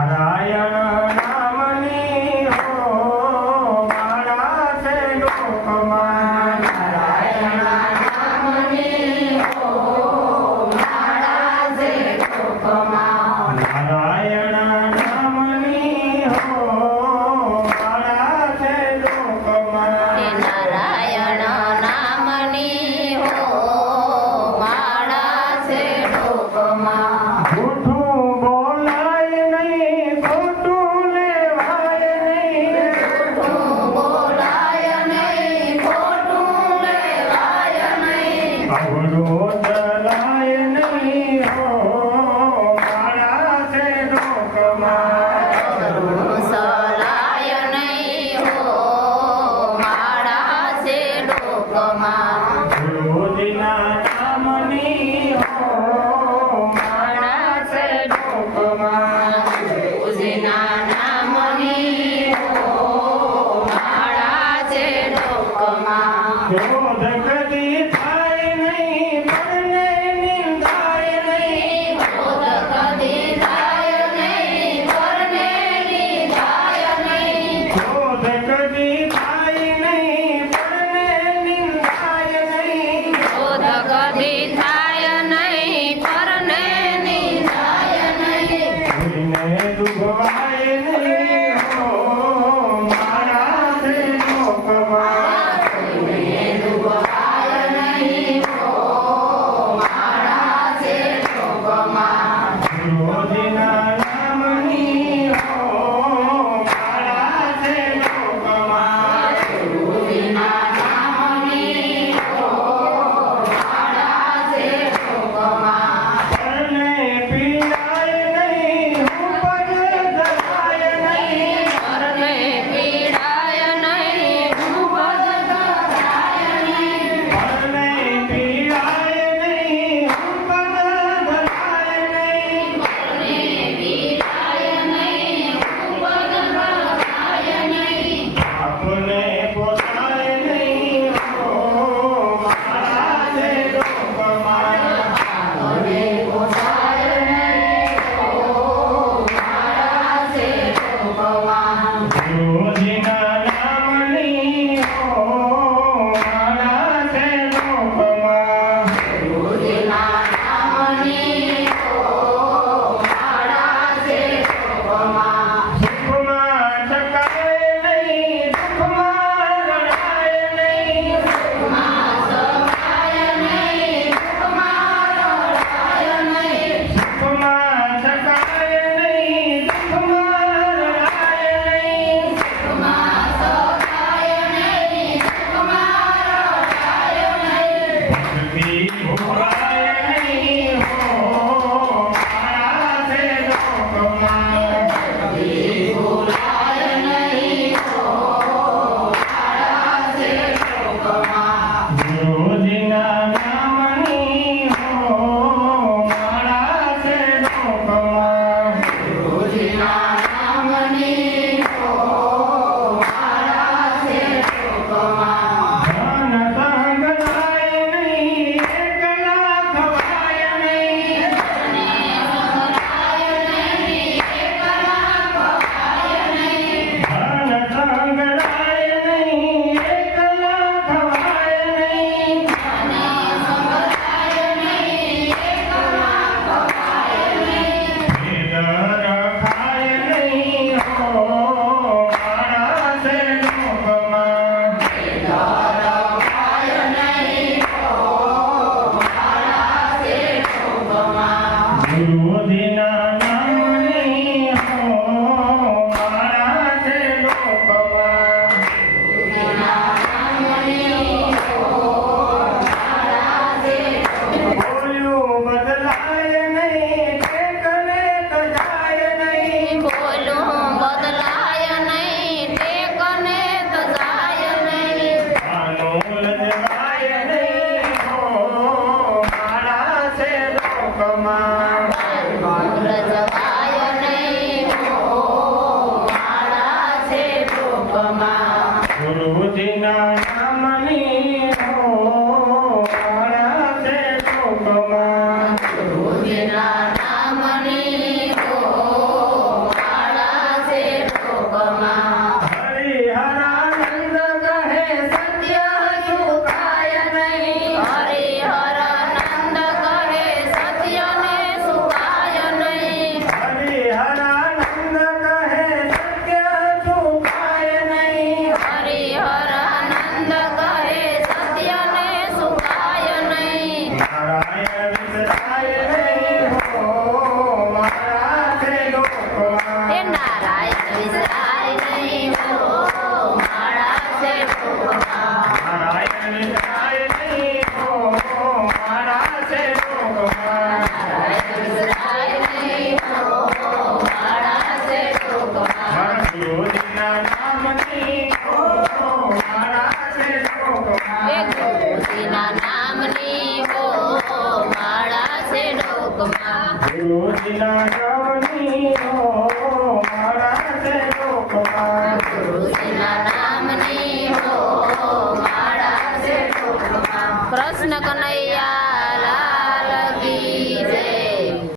નારાયણ નામની હો માળા છે લોકમાં નારાયણ નામની હો માળા છે લોકમાં નારાયણ નામની હો માળા છે લોકમાં નારાયણ નામની હો માળા છે લોકમાં જૂઠું બોલાય નહીં ખોટું લેવાય નહીં જૂઠું બોલાય નહીં ખોટું લેવાય નહીં અવળું ચલાય નહીં હો માળા છે લોકમાં સલાય નહીં હો માળા છે લોકમાં ગુરુજીના નામની હો માળા છે લોકમાં ગુરુજીના નામની હો માળા છે લોકમાં ક્રોધ કદી થાય નહીં પરને નિંદાય નહીં ક્રોધ કદી થાય નહીં પરને નિંદાય નહીં ક્રોધ કદી થાય નહીં પરને નિંદાય નહીં ક્રોધ કદી થાય નહીં પરને નિંદાય નહીં કોઈને દુભવાય નહીં હો માળા છે લોકમાં ડૂબાય નહીં હો માળા છે લોકમાં ગુરુજીના નામની હો માળા છે લોકમાં ગુરુજીના નામની હો માળા છે લોકમાં પરને પીડાય નહીં ઉપર ધરાય ટોપમાં. એ નારાયણ વિસરાય નહીં હો માળા છે ટોપમાં નારાયણ